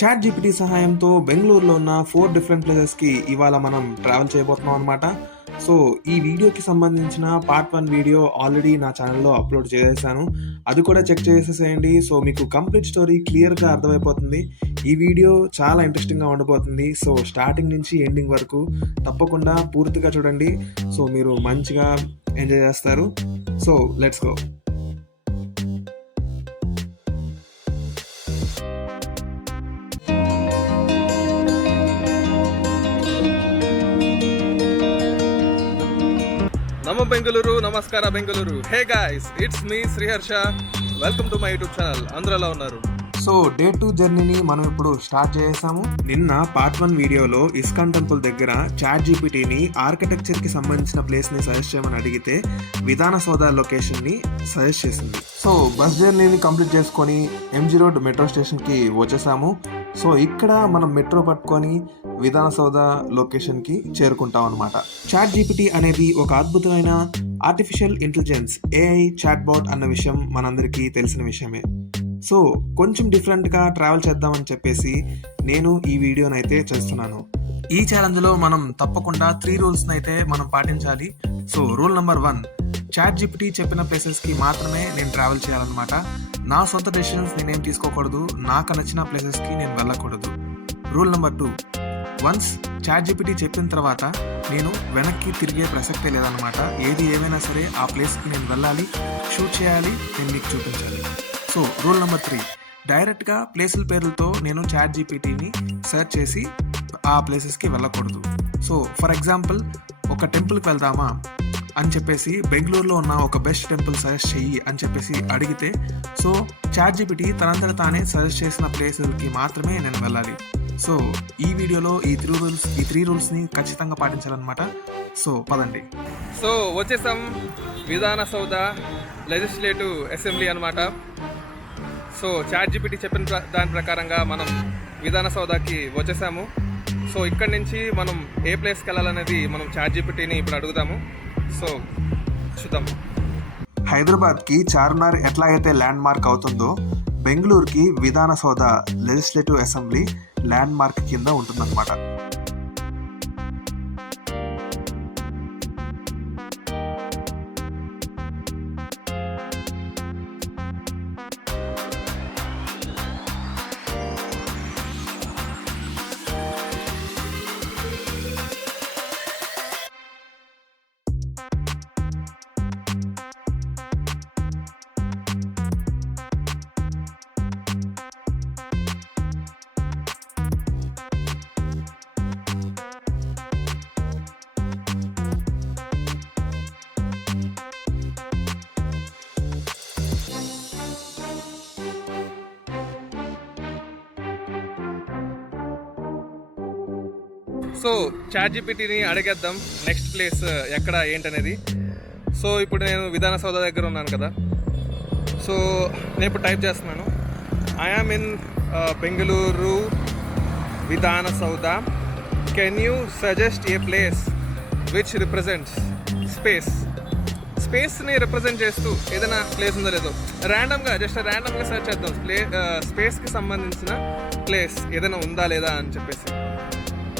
Chat GPT సహాయంతో బెంగళూరులో ఉన్న 4 డిఫరెంట్ ప్లేసెస్‌కి ఇవాళ మనం ట్రావెల్ చేయబోతున్నాం అనమాట. సో, ఈ వీడియోకి సంబంధించిన పార్ట్ 1 వీడియో ఆల్రెడీ నా ఛానెల్‌లో అప్‌లోడ్ చేసేసాను. అది కూడా చెక్ చేసేసేయండి. సో, మీకు కంప్లీట్ స్టోరీ క్లియర్‌గా అర్థమైపోతుంది. ఈ వీడియో చాలా ఇంట్రెస్టింగ్‌గా ఉండబోతుంది. సో, స్టార్టింగ్ నుంచి ఎండింగ్ వరకు తప్పకుండా పూర్తిగా చూడండి. సో, మీరు మంచిగా ఎంజాయ్ చేస్తారు. So, let's go. నమో బెంగళూరు, నమస్కార Bengaluru. Hey guys, it's me Sriharsha. Welcome to my YouTube channel. అందరూ ఎలా ఉన్నారు? సో డే 2 జర్నీని మనం ఇప్పుడు స్టార్ట్ చేసాము. నిన్న పార్ట్ 1 వీడియోలో ఇస్కాన్ టెంపుల్ దగ్గర చాట్ జీపీటీని ఆర్కిటెక్చర్ కి సంబంధించిన ప్లేస్ ని సజెస్ట్ చేయమని అడిగితే విధాన సౌధ లొకేషన్ ని సజెస్ట్ చేసింది. సో బస్ జర్నీని కంప్లీట్ చేసుకొని ఎంజీ రోడ్ మెట్రో స్టేషన్ కి వచ్చేసాము. సో ఇక్కడ మనం మెట్రో పట్టుకొని విధాన సౌధ లొకేషన్ కి చేరుకుంటాం అనమాట. చాట్ జీపీటీ అనేది ఒక అద్భుతమైన artificial intelligence AI chatbot అన్న విషయం మనందరికీ తెలిసిన విషయమే. సో కొంచెం డిఫరెంట్గా ట్రావెల్ చేద్దామని చెప్పేసి నేను ఈ వీడియోనైతే చేస్తున్నాను. ఈ ఛాలెంజ్లో మనం తప్పకుండా 3 రూల్స్ని అయితే మనం పాటించాలి. So rule number 1, ChatGPT చెప్పిన ప్లేసెస్కి మాత్రమే నేను ట్రావెల్ చేయాలన్నమాట. నా సొంత డెసిషన్స్ నేనేం తీసుకోకూడదు, నాకు నచ్చిన ప్లేసెస్కి నేను వెళ్ళకూడదు. Rule number 2, once ChatGPT చెప్పిన తర్వాత నేను వెనక్కి తిరిగే ప్రసక్తే లేదన్నమాట. ఏది ఏమైనా సరే ఆ ప్లేస్కి నేను వెళ్ళాలి, షూట్ చేయాలి, నేను మీకు చూపించాలి. సో రూల్ నెంబర్ 3, డైరెక్ట్గా ప్లేసుల పేర్లతో నేను చాట్ జీపీటీని సెర్చ్ చేసి ఆ ప్లేసెస్కి వెళ్ళకూడదు. సో ఫర్ ఎగ్జాంపుల్, ఒక టెంపుల్కి వెళ్దామా అని చెప్పేసి బెంగళూరులో ఉన్న ఒక బెస్ట్ టెంపుల్ సజెస్ట్ చెయ్యి అని చెప్పేసి అడిగితే, సో చాట్ జీపీటీ తనంతట తానే సజెస్ట్ చేసిన ప్లేసులకి మాత్రమే నేను వెళ్ళాలి. సో ఈ వీడియోలో ఈ 3 రూల్స్ని ఖచ్చితంగా పాటించాలన్నమాట. సో పదండి. సో వచ్చేసాం విధాన సౌధ లెజిస్లేటివ్ అసెంబ్లీ అనమాట. సో చాట్ జీపీటీ చెప్పిన దాని ప్రకారంగా మనం విధాన సౌధకి వచ్చేసాము. సో ఇక్కడి నుంచి మనం ఏ ప్లేస్కి వెళ్ళాలనేది మనం చాట్ జీపీటీని ఇప్పుడు అడుగుదాము. సో చూద్దాం. హైదరాబాద్కి చార్మినార్ ఎట్లా అయితే ల్యాండ్ మార్క్ అవుతుందో, బెంగళూరుకి విధాన Soudha legislative assembly land mark కింద ఉంటుందన్నమాట. సో చాట్ జీపీటీని అడిగేద్దాం నెక్స్ట్ ప్లేస్ ఎక్కడ ఏంటనేది. సో ఇప్పుడు నేను విధాన సౌధ దగ్గర ఉన్నాను కదా. సో నేను ఇప్పుడు టైప్ చేస్తున్నాను, I am in Bengaluru Vidhana Soudha, can you suggest a place which represents స్పేస్ని రిప్రజెంట్ చేస్తూ ఏదైనా ప్లేస్ ఉందో లేదో ర్యాండమ్గా సెర్చ్ చేద్దాం. స్పేస్కి సంబంధించిన ప్లేస్ ఏదైనా ఉందా లేదా అని చెప్పేసి.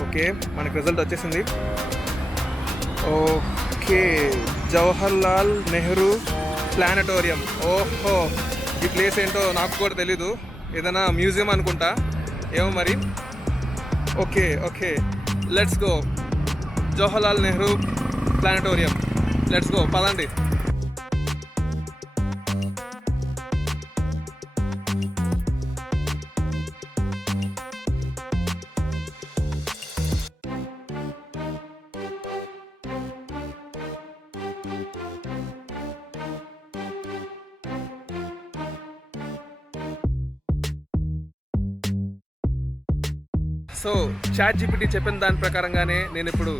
ఓకే, మనకు రిజల్ట్ వచ్చేసింది. Okay, Jawaharlal Nehru planetarium. ఓహో, ఈ ప్లేస్ ఏంటో నాకు కూడా తెలీదు. ఏదైనా మ్యూజియం అనుకుంటా, ఏమో మరి. Okay, let's go. Jawaharlal Nehru planetarium, let's go, పదండి. సో చాట్ జీపీటీ చెప్పిన దాని ప్రకారంగానే నేను ఇప్పుడు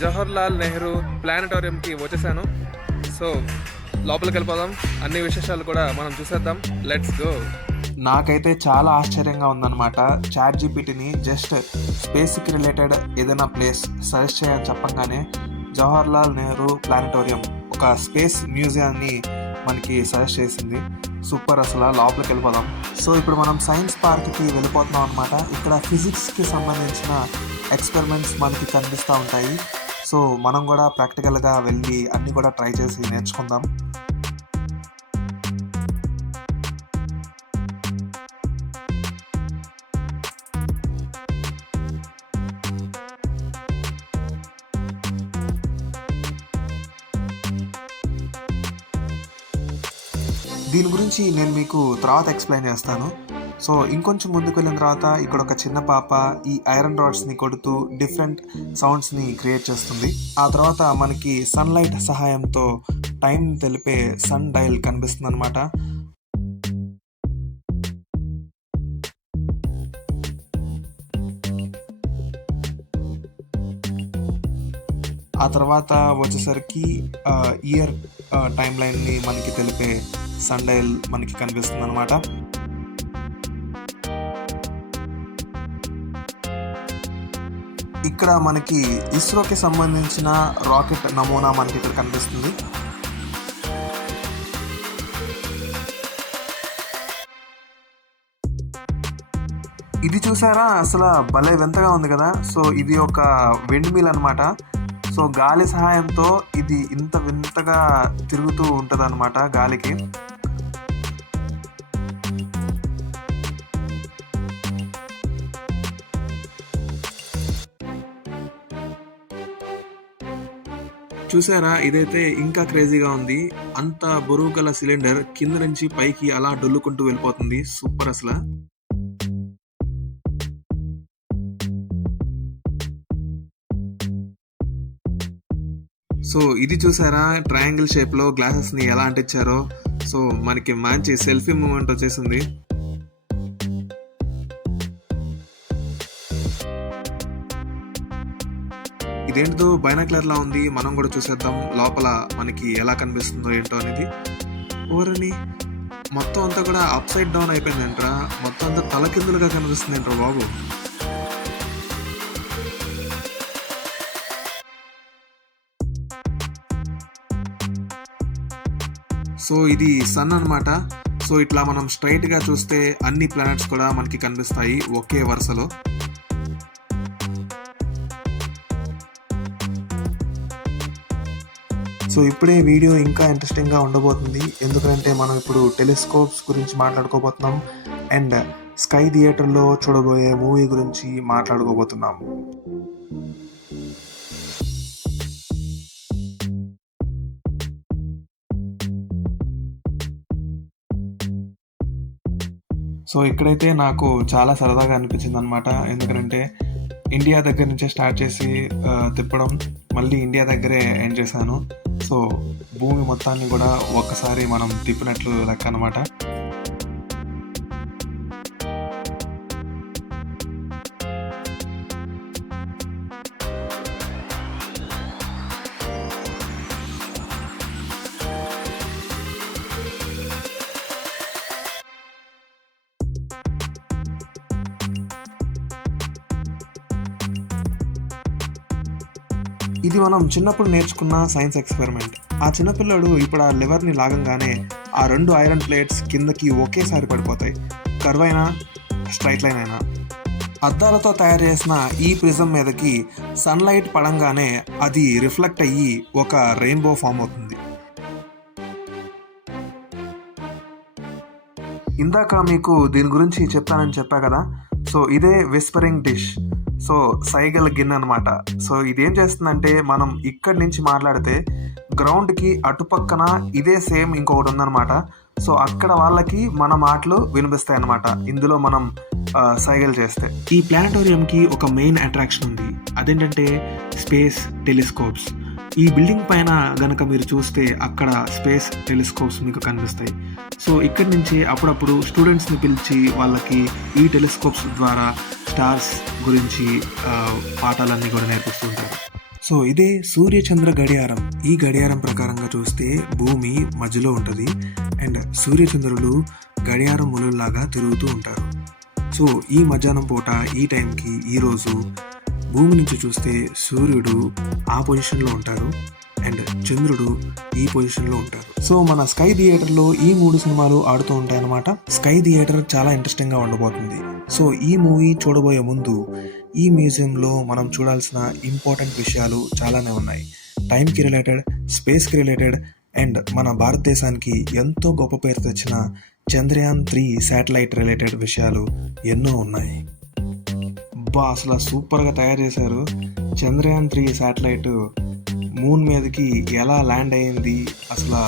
జవహర్లాల్ నెహ్రూ ప్లానటోరియంకి వచ్చేసాను. సో లోపలికి వెళ్ళిపోదాం, అన్ని విశేషాలు కూడా మనం చూసేద్దాం. Let's go. నాకైతే చాలా ఆశ్చర్యంగా ఉందన్నమాట. చాట్ జీపీటీని జస్ట్ స్పేస్కి రిలేటెడ్ ఏదైనా ప్లేస్ సజెస్ట్ చేయని చెప్పంగానే జవహర్లాల్ నెహ్రూ ప్లానటోరియం, ఒక స్పేస్ మ్యూజియాన్ని మనకి సజెస్ట్ చేసింది. సూపర్, అసలు లోపలికి వెళ్ళిపోదాం. సో ఇప్పుడు మనం సైన్స్ పార్క్కి వెళ్ళిపోతున్నాం అనమాట. ఇక్కడ ఫిజిక్స్కి సంబంధించిన ఎక్స్పెరిమెంట్స్ మనకి కనిపిస్తూ ఉంటాయి. సో మనం కూడా ప్రాక్టికల్గా వెళ్ళి అన్నీ కూడా ట్రై చేసి నేర్చుకుందాం. దీని గురించి నేను మీకు తర్వాత ఎక్స్ప్లెయిన్ చేస్తాను. సో ఇంకొంచెం ముందుకు వెళ్ళిన తర్వాత ఇక్కడ ఒక చిన్న పాప ఈ ఐరన్ రాడ్స్ని కొడుతూ డిఫరెంట్ సౌండ్స్ని క్రియేట్ చేస్తుంది. ఆ తర్వాత మనకి సన్లైట్ సహాయంతో టైం తెలిపే సన్ డయల్ కనిపిస్తుంది అనమాట. ఆ తర్వాత వచ్చేసరికి ఇయర్ టైం లైన్ని మనకి తెలిపే సన్ డయల్ మనకి కనిపిస్తుంది అనమాట. ఇక్కడ మనకి ఇస్రోకి సంబంధించిన రాకెట్ నమూనా మనకి ఇక్కడ కనిపిస్తుంది. ఇది చూసారా, అసలు భలే వింతగా ఉంది కదా. సో ఇది ఒక విండ్ మిల్ అనమాట. సో గాలి సహాయంతో ఇది ఇంత వింతగా తిరుగుతూ ఉంటుంది అనమాట గాలికి. చూసారా, ఇదైతే ఇంకా క్రేజీగా ఉంది. అంత బరువు గల సిలిండర్ కింద నుంచి పైకి అలా డొల్లుకుంటూ వెళ్ళిపోతుంది. సూపర్ అసలు. సో ఇది చూసారా, ట్రయాంగిల్ షేప్లో గ్లాసెస్ని ఎలా అంటించారో. సో మనకి మంచి సెల్ఫీ మూమెంట్ వచ్చేసింది. ఇదేంటిదో బైనాక్యులర్లా ఉంది. మనం కూడా చూసేద్దాం లోపల మనకి ఎలా కనిపిస్తుందో ఏంటో అనేది. ఓరని మొత్తం అంతా కూడా అప్ సైడ్ డౌన్ అయిపోయిందంట్రా. మొత్తం అంతా తలకిందులుగా కనిపిస్తుందంట్రా బాబు. సో ఇది సన్ అనమాట. సో ఇట్లా మనం స్ట్రైట్గా చూస్తే అన్ని ప్లానెట్స్ కూడా మనకి కనిపిస్తాయి ఒకే వరుసలో. సో ఇప్పుడే వీడియో ఇంకా ఇంట్రెస్టింగ్గా ఉండబోతుంది. ఎందుకంటే మనం ఇప్పుడు టెలిస్కోప్స్ గురించి మాట్లాడుకోబోతున్నాం అండ్ స్కై థియేటర్లో చూడబోయే మూవీ గురించి మాట్లాడుకోబోతున్నాం. సో ఇక్కడైతే నాకు చాలా సరదాగా అనిపించింది అనమాట. ఎందుకంటే ఇండియా దగ్గర నుంచే స్టార్ట్ చేసి తిప్పడం, మళ్ళీ ఇండియా దగ్గరే ఎండ్ చేశాను. సో భూమి మొత్తాన్ని కూడా ఒక్కసారి మనం తిప్పినట్లు లెక్క అనమాట. ఇది మనం చిన్నప్పుడు నేర్చుకున్న సైన్స్ ఎక్స్పెరిమెంట్. ఆ చిన్నపిల్లడు ఇప్పుడు ఆ లివర్ని లాగంగానే ఆ 2 ఐరన్ ప్లేట్స్ కిందకి ఒకేసారి పడిపోతాయి. కర్వ్ అయినా స్ట్రైట్ లైన్ అయినా. అద్దాలతో తయారు చేసిన ఈ ప్రిజం మీదకి సన్లైట్ పడంగానే అది రిఫ్లెక్ట్ అయ్యి ఒక రెయిన్బో ఫామ్ అవుతుంది. ఇందాక మీకు దీని గురించి చెప్తానని చెప్పా కదా. సో ఇదే విస్పరింగ్ డిష్. సో సైగల్ గిన్ అనమాట. సో ఇదేం చేస్తుందంటే మనం ఇక్కడి నుంచి మాట్లాడితే గ్రౌండ్కి అటుపక్కన ఇదే సేమ్ ఇంకొకటి ఉందన్నమాట. సో అక్కడ వాళ్ళకి మన మాటలు వినిపిస్తాయి అన్నమాట ఇందులో మనం సైగల్ చేస్తే. ఈ ప్లానటోరియంకి ఒక మెయిన్ అట్రాక్షన్ ఉంది. అదేంటంటే స్పేస్ టెలిస్కోప్స్. ఈ బిల్డింగ్ పైన గనక మీరు చూస్తే అక్కడ స్పేస్ టెలిస్కోప్స్ మీకు కనిపిస్తాయి. సో ఇక్కడి నుంచి అప్పుడప్పుడు స్టూడెంట్స్ని పిలిచి వాళ్ళకి ఈ టెలిస్కోప్స్ ద్వారా స్టార్స్ గురించి పాఠాలన్నీ కూడా నేర్పిస్తుంటారు. సో ఇదే సూర్యచంద్ర గడియారం. ఈ గడియారం ప్రకారంగా చూస్తే భూమి మధ్యలో ఉంటుంది అండ్ సూర్యచంద్రులు గడియారం ములులాగా తిరుగుతూ ఉంటారు. సో ఈ మధ్యాహ్నం పూట ఈ టైంకి ఈరోజు భూమి నుంచి చూస్తే సూర్యుడు ఆ పొజిషన్లో ఉంటారు అండ్ చంద్రుడు ఈ పొజిషన్లో ఉంటారు. సో మన స్కై థియేటర్లో ఈ 3 సినిమాలు ఆడుతూ ఉంటాయి అన్నమాట. స్కై థియేటర్ చాలా ఇంట్రెస్టింగ్గా ఉండబోతుంది. సో ఈ మూవీ చూడబోయే ముందు ఈ మ్యూజియంలో మనం చూడాల్సిన ఇంపార్టెంట్ విషయాలు చాలానే ఉన్నాయి. టైంకి రిలేటెడ్, స్పేస్కి రిలేటెడ్ అండ్ మన భారతదేశానికి ఎంతో గొప్ప పేరు తెచ్చిన చంద్రయాన్ 3 శాటిలైట్ రిలేటెడ్ విషయాలు ఎన్నో ఉన్నాయి. అసలు సూపర్గా తయారు చేశారు. చంద్రయాన్ 3 శాటిలైట్ మూన్ మీదకి ఎలా ల్యాండ్ అయ్యింది, అసలు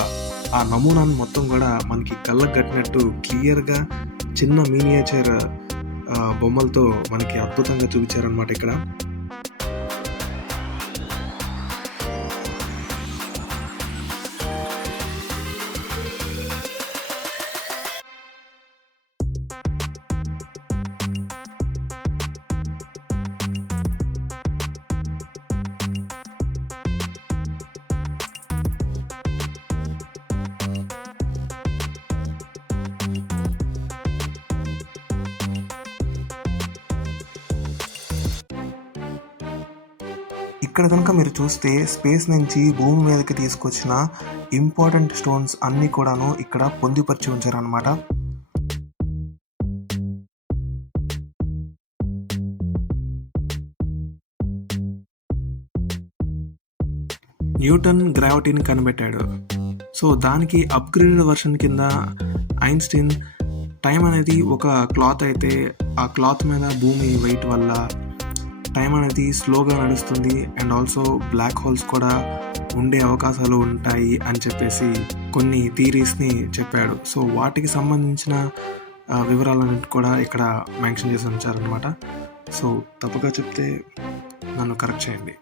ఆ నమూనాను మొత్తం కూడా మనకి కళ్ళకు కట్టినట్టు క్లియర్గా చిన్న మినియేచర్ బొమ్మలతో మనకి అద్భుతంగా చూపించారనమాట ఇక్కడ. ఇక్కడ కనుక మీరు చూస్తే స్పేస్ నుంచి భూమి మీదకి తీసుకొచ్చిన ఇంపార్టెంట్ స్టోన్స్ అన్నీ కూడాను ఇక్కడ పొందుపరిచి ఉంచారనమాట. న్యూటన్ గ్రావిటీని కనిపెట్టాడు. సో దానికి అప్గ్రేడెడ్ వర్షన్ కింద ఐన్స్టీన్ టైం అనేది ఒక క్లాత్ అయితే ఆ క్లాత్ మీద భూమి వెయిట్ వల్ల టైం అనేది స్లోగా నడుస్తుంది అండ్ ఆల్సో బ్లాక్ హోల్స్ కూడా ఉండే అవకాశాలు ఉంటాయి అని చెప్పేసి కొన్ని థీరీస్ని చెప్పాడు. సో వాటికి సంబంధించిన వివరాలను కూడా ఇక్కడ మెన్షన్ చేసి ఉంచారనమాట. సో తప్పుగా చెప్తే నన్ను కరెక్ట్ చేయండి.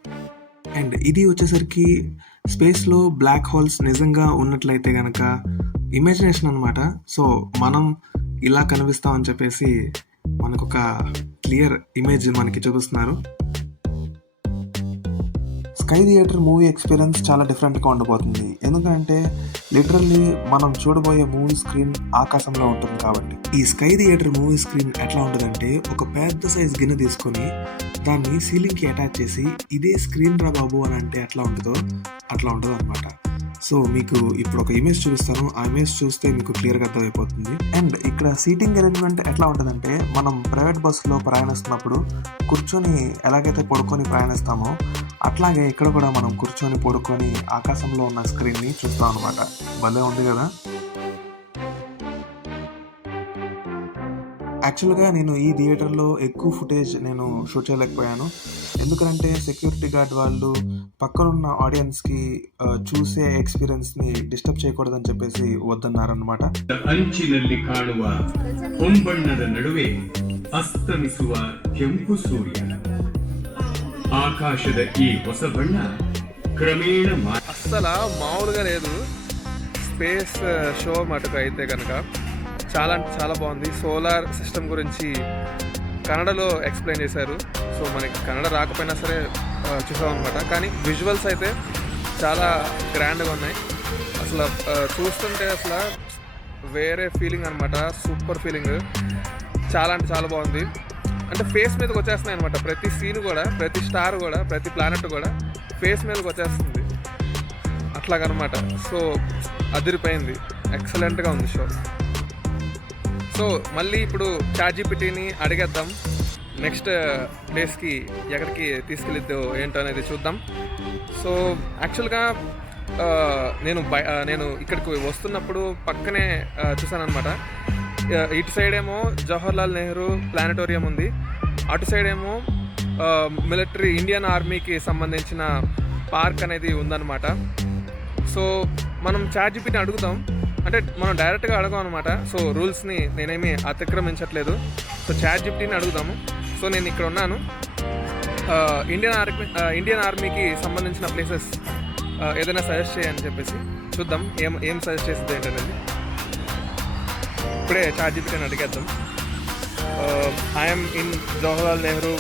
అండ్ ఇది వచ్చేసరికి స్పేస్లో బ్లాక్ హోల్స్ నిజంగా ఉన్నట్లయితే కనుక ఇమాజినేషన్ అనమాట. సో మనం ఇలా కనిపిస్తామని చెప్పేసి మనకు ఒక క్లియర్ ఇమేజ్ మనకి చూపిస్తున్నారు. స్కై థియేటర్ మూవీ ఎక్స్పీరియన్స్ చాలా డిఫరెంట్గా ఉండబోతుంది. ఎందుకంటే లిటరల్లీ మనం చూడబోయే మూవీ స్క్రీన్ ఆకాశంలో ఉంటుంది కాబట్టి. ఈ స్కై థియేటర్ మూవీ స్క్రీన్ ఎట్లా ఉంటుందంటే ఒక పెద్ద సైజ్ గిన్నె తీసుకొని దాన్ని సీలింగ్కి అటాచ్ చేసి ఇదే స్క్రీన్ రా బాబు అని అంటే ఎట్లా ఉంటుందో అట్లా ఉంటుంది అనమాట. సో మీకు ఇప్పుడు ఒక ఇమేజ్ చూపిస్తాను. ఆ ఇమేజ్ చూస్తే మీకు క్లియర్గా అర్థమైపోతుంది. అండ్ ఇక్కడ సీటింగ్ అరేంజ్మెంట్ ఎట్లా ఉంటుందంటే మనం ప్రైవేట్ బస్సులో ప్రయాణిస్తున్నప్పుడు కూర్చొని ఎలాగైతే పడుకొని ప్రయాణిస్తామో అట్లాగే ఇక్కడ కూడా మనం కూర్చొని పడుకొని ఆకాశంలో ఉన్న స్క్రీన్ని చూస్తాం అనమాట. భలే ఉంది కదా. యాక్చువల్గా నేను ఈ థియేటర్లో ఎక్కువ ఫుటేజ్ నేను షూట్ చేయలేకపోయాను. ఎందుకంటే సెక్యూరిటీ గార్డ్ వాళ్ళు పక్కనున్న ఆడియన్స్కి చూసే ఎక్స్పీరియన్స్ని డిస్టర్బ్ చేయకూడదని చెప్పేసి వద్దన్నారనమాట. ಅಂಚಿನಲ್ಲಿ ಕಾಣುವ ಹೊಂಬಣ್ಣದ ನಡುವೆ ಅಸ್ತಮಿಸುವ ಕೆಂಪು ಸೂರ್ಯ ಆಕಾಶದ ಈ ಹೊಸ ಬಣ್ಣ క్రమేణ అస్సలు మామూలుగా లేదు. స్పేస్ షో మటుకు అయితే కనుక చాలా అంటే చాలా బాగుంది. సోలార్ సిస్టమ్ గురించి కన్నడలో ఎక్స్ప్లెయిన్ చేశారు. సో మనకి కన్నడ రాకపోయినా సరే చూసాం అనమాట. కానీ విజువల్స్ అయితే చాలా గ్రాండ్గా ఉన్నాయి. అసలు చూస్తుంటే అసలు వేరే ఫీలింగ్ అనమాట. Super feeling. చాలా అంటే చాలా బాగుంది. అంటే ఫేస్ మీదకి వచ్చేస్తున్నాయి అనమాట. ప్రతి సీన్ కూడా, ప్రతి స్టార్ కూడా, ప్రతి ప్లానెట్ కూడా ఫేస్ మీదకి వచ్చేస్తుంది అట్లాగనమాట. సో అదిరిపోయింది. ఎక్సలెంట్గా ఉంది షో. సో మళ్ళీ ఇప్పుడు చాట్‌జీపీటీని అడిగేద్దాం. నెక్స్ట్ ప్లేస్కి ఎక్కడికి తీసుకెళ్ళిద్దో ఏంటో అనేది చూద్దాం. సో యాక్చువల్గా నేను ఇక్కడికి వస్తున్నప్పుడు పక్కనే చూసానమాట. ఇటు సైడ్ ఏమో జవహర్లాల్ నెహ్రూ ప్లానటోరియం ఉంది. అటు సైడ్ ఏమో మిలిటరీ ఇండియన్ ఆర్మీకి సంబంధించిన పార్క్ అనేది ఉందన్నమాట. సో మనం చాట్‌జీపీటీని అడుగుదాం. అంటే మనం డైరెక్ట్గా అడగాం అనమాట. సో రూల్స్ని నేనేమీ అతిక్రమించట్లేదు. సో చాట్‌జీపీటీని అడుగుదాము. సో నేను ఇక్కడ ఉన్నాను. ఇండియన్ ఆర్మీకి సంబంధించిన ప్లేసెస్ ఏదైనా సజెస్ట్ చేయని చెప్పేసి చూద్దాం ఏం సజెస్ట్ చేస్తుంది ఏంటనేది. ఇప్పుడే చాట్‌జీపీటీని అడిగేద్దాం. I'm in Jawaharlal Nehru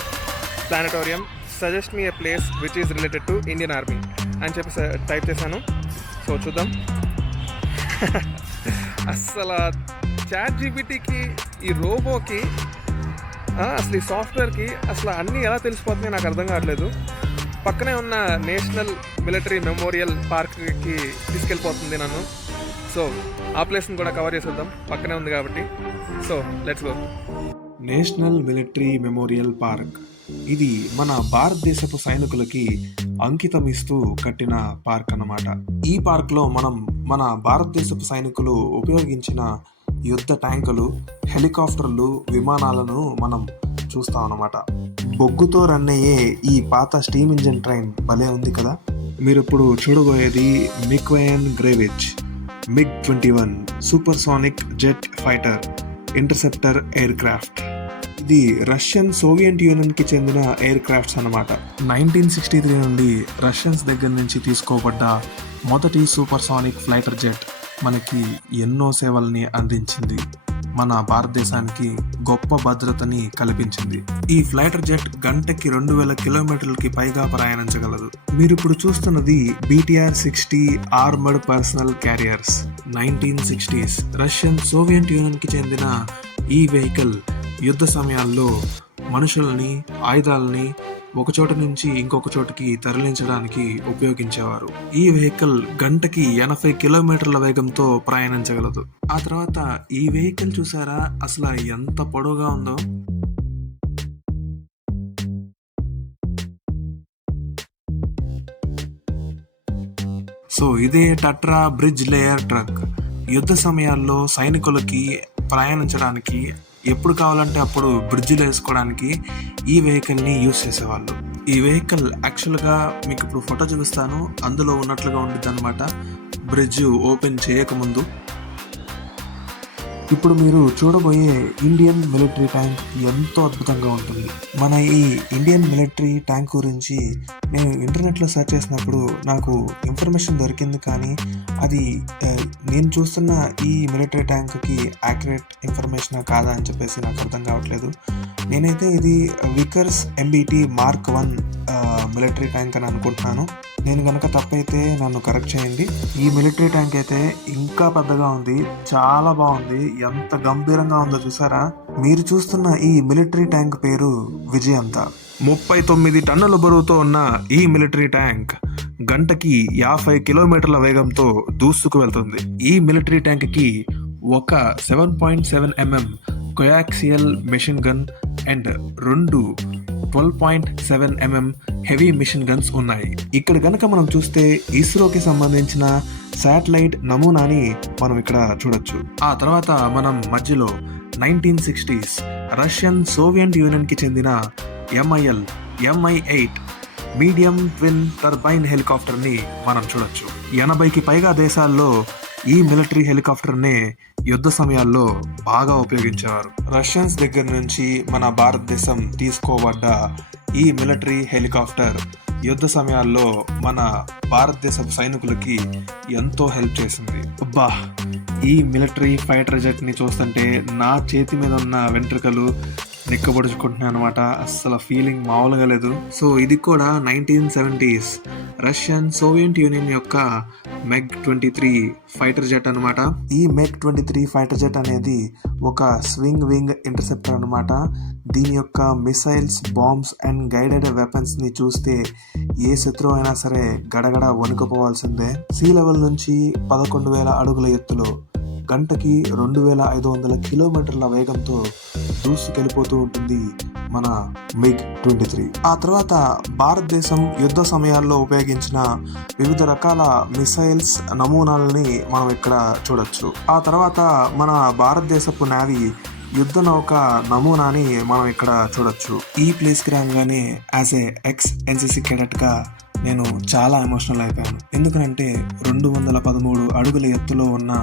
planetarium, suggest me a place which is related to Indian army అని చెప్పి టైప్ చేశాను. సో చూద్దాం. అస్సలు చాట్‌జీపీటీకి ఈ రోబోకి అసలు ఈ సాఫ్ట్వేర్కి అసలు అన్నీ ఎలా తెలిసిపోతున్నాయి నాకు అర్థం కావట్లేదు. పక్కనే ఉన్న నేషనల్ మిలిటరీ మెమోరియల్ పార్క్కి తీసుకెళ్ళిపోతుంది నన్ను. సో ఆ ప్లేస్ని కూడా కవర్ చేసేద్దాం, పక్కనే ఉంది కాబట్టి. So let's go. National military memorial park ఇది మన భారతదేశపు సైనికులకి అంకితం ఇస్తూ కట్టిన పార్క్ అన్నమాట. ఈ పార్క్లో మనం మన భారతదేశపు సైనికులు ఉపయోగించిన యుద్ధ ట్యాంకులు, హెలికాప్టర్లు, విమానాలను మనం చూస్తాం అన్నమాట. బొగ్గుతో రన్ అయ్యే ఈ పాత స్టీమ్ ఇంజిన్ ట్రైన్ భలే ఉంది కదా. మీరు ఇప్పుడు చూడబోయేది మిక్వేన్ గ్రేవిచ్ MiG-21 supersonic jet fighter interceptor air craft. ఇది రష్యన్ సోవియట్ యూనియన్కి చెందిన ఎయిర్ క్రాఫ్ట్స్ అన్నమాట. 1963 నుండి రష్యన్స్ దగ్గర నుంచి తీసుకోబడ్డ మొదటి సూపర్సోనిక్ ఫ్లైటర్ జెట్ మనకి ఎన్నో సేవల్ని అందించింది, మన భారతదేశానికి గొప్ప భద్రతని కల్పించింది. ఈ ఫ్లైటర్ జెట్ గంటకి 2000 కిలోమీటర్లకి పైగా ప్రయాణించగలదు. మీరు ఇప్పుడు చూస్తున్నది BTR-60 armoured personnel carriers. 1960s Russian Soviet యూనియన్కి చెందిన ఈ వెహికల్ యుద్ధ సమయాల్లో మనుషుల్ని, ఆయుధాలని ఒక చోట నుంచి ఇంకొక చోటికి తరలించడానికి ఉపయోగించేవారు. ఈ వెహికల్ గంటకి 80 కిలోమీటర్ల వేగంతో ప్రయాణించగలదు. ఆ తర్వాత ఈ వెహికల్ చూసారా, అసలు ఎంత పొడవుగా ఉందో. సో ఇదే టట్రా బ్రిడ్జ్ లేయర్ ట్రక్. యుద్ధ సమయాల్లో సైనికులకి ప్రయాణించడానికి ఎప్పుడు కావాలంటే అప్పుడు బ్రిడ్జిలు వేసుకోవడానికి ఈ వెహికల్ని యూజ్ చేసేవాళ్ళు. ఈ వెహికల్ యాక్చువల్గా మీకు ఇప్పుడు ఫోటో చూపిస్తాను, అందులో ఉన్నట్లుగా ఉంటుంది అనమాట, బ్రిడ్జ్ ఓపెన్ చేయకముందు. ఇప్పుడు మీరు చూడబోయే ఇండియన్ మిలిటరీ ట్యాంక్ ఎంతో అద్భుతంగా ఉంటుంది. మన ఈ ఇండియన్ మిలిటరీ ట్యాంక్ గురించి నేను ఇంటర్నెట్లో సెర్చ్ చేసినప్పుడు నాకు ఇన్ఫర్మేషన్ దొరికింది, కానీ అది నేను చూస్తున్న ఈ మిలిటరీ ట్యాంక్కి యాక్యురేట్ ఇన్ఫర్మేషన్ కాదా అని చెప్పేసి నాకు అర్థం కావట్లేదు. నేనైతే ఇది Vickers MBT Mark 1 military tank అని అనుకుంటున్నాను. నేను కనుక తప్పైతే నన్ను కరెక్ట్ చేయండి. ఈ మిలిటరీ ట్యాంక్ అయితే ఇంకా పెద్దగా ఉంది, చాలా బాగుంది, ఎంత గంభీరంగా ఉందో చూసారా. మీరు చూస్తున్న ఈ మిలిటరీ ట్యాంక్ పేరు విజయంత. 39 టన్నుల బరువుతో ఉన్న ఈ మిలిటరీ ట్యాంక్ గంటకి 50 కిలోమీటర్ల వేగంతో దూసుకు వెళ్తుంది. ఈ మిలిటరీ ట్యాంక్ కి ఒక 7.7 mm coaxial machine gun and 2 12.7 mm heavy machine guns ఉన్నాయి. ఇక్కడ గనక మనం చూస్తే ఇస్రోకి సంబంధించిన శాటిలైట్ నమూనాని మనం ఇక్కడ చూడొచ్చు. ఆ తర్వాత మనం మధ్యలో 1960s రష్యన్ సోవియట్ యూనియన్ కి చెందిన Mi-8 medium twin turbine helicopter ని మనం చూడొచ్చు. 80కి పైగా దేశాల్లో ఈ మిలిటరీ హెలికాప్టర్నే యుద్ధ సమయాల్లో బాగా ఉపయోగించేవారు. రష్యన్స్ దగ్గర నుంచి మన భారతదేశం తీసుకోబడ్డ ఈ మిలిటరీ హెలికాప్టర్ యుద్ధ సమయాల్లో మన భారతదేశపు సైనికులకి ఎంతో హెల్ప్ చేసింది. అబ్బా, ఈ మిలిటరీ ఫైటర్ జెట్ ని చూస్తుంటే నా చేతి మీద ఉన్న వెంట్రుకలు నిక్కబొడుచుకుంటున్నాను అనమాట. అస్సలు ఫీలింగ్ మామూలుగా లేదు. సో ఇది కూడా 1970s రష్యన్ సోవియట్ యూనియన్ యొక్క MiG-23 ఫైటర్ జెట్ అనమాట. ఈ MiG-23 ఫైటర్ జెట్ అనేది ఒక స్వింగ్ వింగ్ ఇంటర్సెప్టర్ అనమాట. దీని యొక్క missiles, bombs and guided weapons ని చూస్తే ఏ శత్రువు అయినా సరే గడగడ వణుకుపోవాల్సిందే. సీ లెవెల్ నుంచి 11,000 అడుగుల ఎత్తులో గంటకి 2,500 కిలోమీటర్ల వేగంతో దూసుకెళ్ళిపోతూ ఉంటుంది మన MiG-23. ఆ తర్వాత భారతదేశం యుద్ధ సమయాల్లో ఉపయోగించిన వివిధ రకాల మిసైల్స్ నమూనాలని మనం ఇక్కడ చూడొచ్చు. ఆ తర్వాత మన భారతదేశపు నేవీ యుద్ధ నౌక నమూనాని మనం ఇక్కడ చూడొచ్చు. ఈ ప్లేస్కి రాగానే యాజ్ ఏ ex-NCC గా నేను చాలా ఎమోషనల్ అయిపోయాను. ఎందుకంటే 213 అడుగుల ఎత్తులో ఉన్న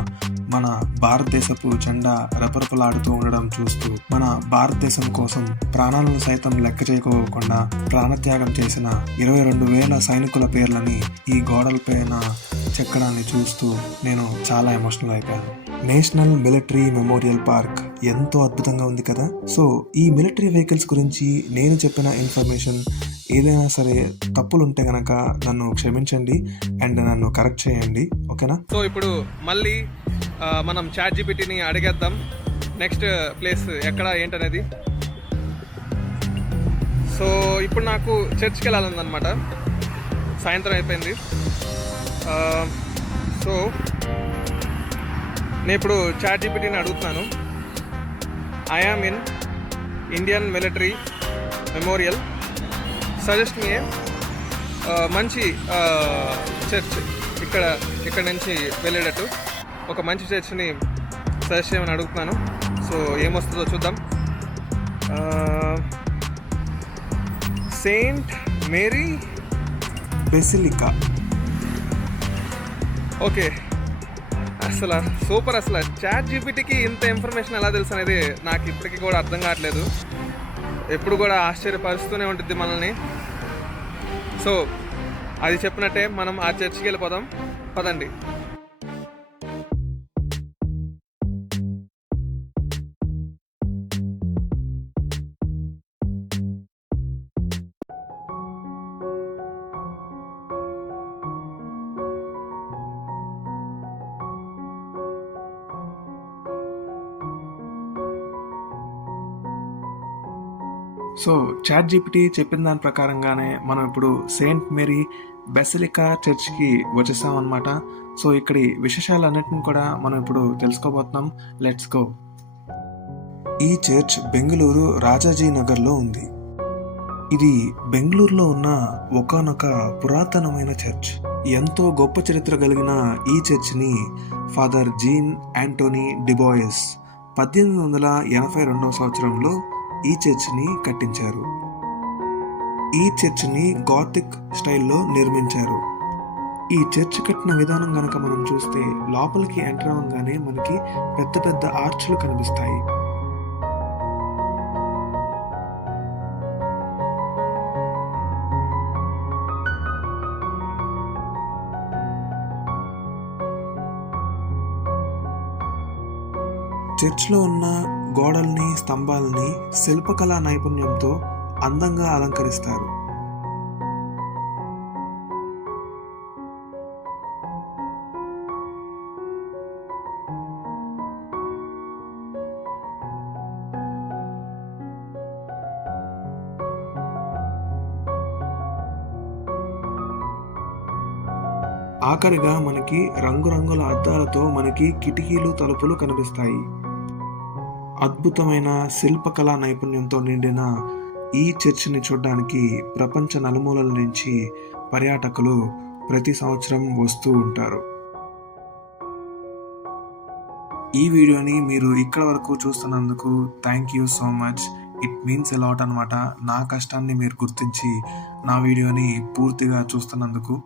మన భారతదేశపు జెండా రెపరెపలాడుతూ ఉండడం చూస్తూ, మన భారతదేశం కోసం ప్రాణాలను సైతం లెక్క చేయకోకుండా ప్రాణత్యాగం చేసిన 22,000 సైనికుల పేర్లని ఈ గోడలపైన చెక్కడాన్ని చూస్తూ నేను చాలా ఎమోషనల్ అయిపోయాను. నేషనల్ మిలిటరీ మెమోరియల్ పార్క్ ఎంతో అద్భుతంగా ఉంది కదా. సో ఈ మిలిటరీ వెహికల్స్ గురించి నేను చెప్పిన ఇన్ఫర్మేషన్ ఏదైనా సరే తప్పులు ఉంటే గనక నన్ను క్షమించండి అండ్ నన్ను కరెక్ట్ చేయండి, ఓకేనా? సో ఇప్పుడు మళ్ళీ మనం ChatGPTని అడిగేద్దాం నెక్స్ట్ ప్లేస్ ఎక్కడ ఏంటనేది. సో ఇప్పుడు నాకు చర్చ్కి వెళ్ళాలన్నమాట. సాయంత్రం అయిపోయింది. సో నేను ఇప్పుడు చాట్ జీపీటీని అడుగుతున్నాను. I am in Indian military memorial, suggest me మంచి చర్చ్ ఇక్కడ నుంచి వెళ్ళేటట్టు ఒక మంచి చర్చ్ని సజెస్ట్ చేయమని అడుగుతున్నాను. సో ఏమొస్తుందో చూద్దాం. Saint Mary basilica. ఓకే, అసలు సూపర్. అసలు చాట్ జీపీటీకి ఇంత ఇన్ఫర్మేషన్ ఎలా తెలుసు అనేది నాకు ఇప్పటికీ కూడా అర్థం కావట్లేదు. ఎప్పుడు కూడా ఆశ్చర్యపరుస్తూనే ఉంటుంది మనల్ని. సో అది చెప్పినట్టే మనం ఆ చర్చికి వెళ్ళిపోదాం, పదండి. సో చాట్ జీపీటీ చెప్పిన దాని ప్రకారంగానే మనం ఇప్పుడు సెయింట్ మేరీ బెసిలికా చర్చ్కి వచ్చేసాం అనమాట. సో ఇక్కడి విశేషాలన్నిటిని కూడా మనం ఇప్పుడు తెలుసుకోబోతున్నాం. Let's go. ఈ చర్చ్ బెంగళూరు రాజాజీ నగర్లో ఉంది. ఇది బెంగళూరులో ఉన్న ఒకానొక పురాతనమైన చర్చ్. ఎంతో గొప్ప చరిత్ర కలిగిన ఈ చర్చ్ని ఫాదర్ జీన్ యాంటోనీ డిబాయస్ 1882 సంవత్సరంలో ఈ చర్చ్ని కట్టించారు. ఈ చర్చ్ని గాథిక్ స్టైల్లో నిర్మించారు. ఈ చర్చ్ కట్టిన విధానం గనక మనం చూస్తే లోపలికి ఎంటర్ అవ్వగానే మనకి పెద్ద పెద్ద ఆర్చ్లు కనిపిస్తాయి. చర్చ్లో ఉన్న గోడల్ని, స్తంభాలని శిల్పకళా నైపుణ్యంతో అందంగా అలంకరిస్తారు. ఆఖరిగా మనకి రంగురంగుల అద్దాలతో మనకి కిటికీలు, తలుపులు కనిపిస్తాయి. అద్భుతమైన శిల్పకళా నైపుణ్యంతో నిండిన ఈ చర్చిని చూడడానికి ప్రపంచ నలుమూలల నుంచి పర్యాటకులు ప్రతి సంవత్సరం వస్తూ ఉంటారు. ఈ వీడియోని మీరు ఇక్కడ వరకు చూస్తున్నందుకు thank you so much. It means a lot అనమాట. నా కష్టాన్ని మీరు గుర్తించి నా వీడియోని పూర్తిగా చూస్తున్నందుకు.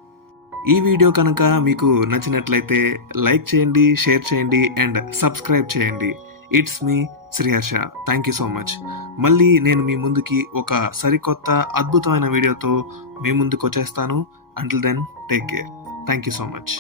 ఈ వీడియో కనుక మీకు నచ్చినట్లయితే లైక్ చేయండి, షేర్ చేయండి అండ్ సబ్స్క్రైబ్ చేయండి. It's me Sriharsha. Thank you so much. మళ్ళీ నేను మీ ముందుకి ఒక సరికొత్త అద్భుతమైన వీడియోతో మీ ముందుకు వచ్చేస్తాను. Until then take care. Thank you so much.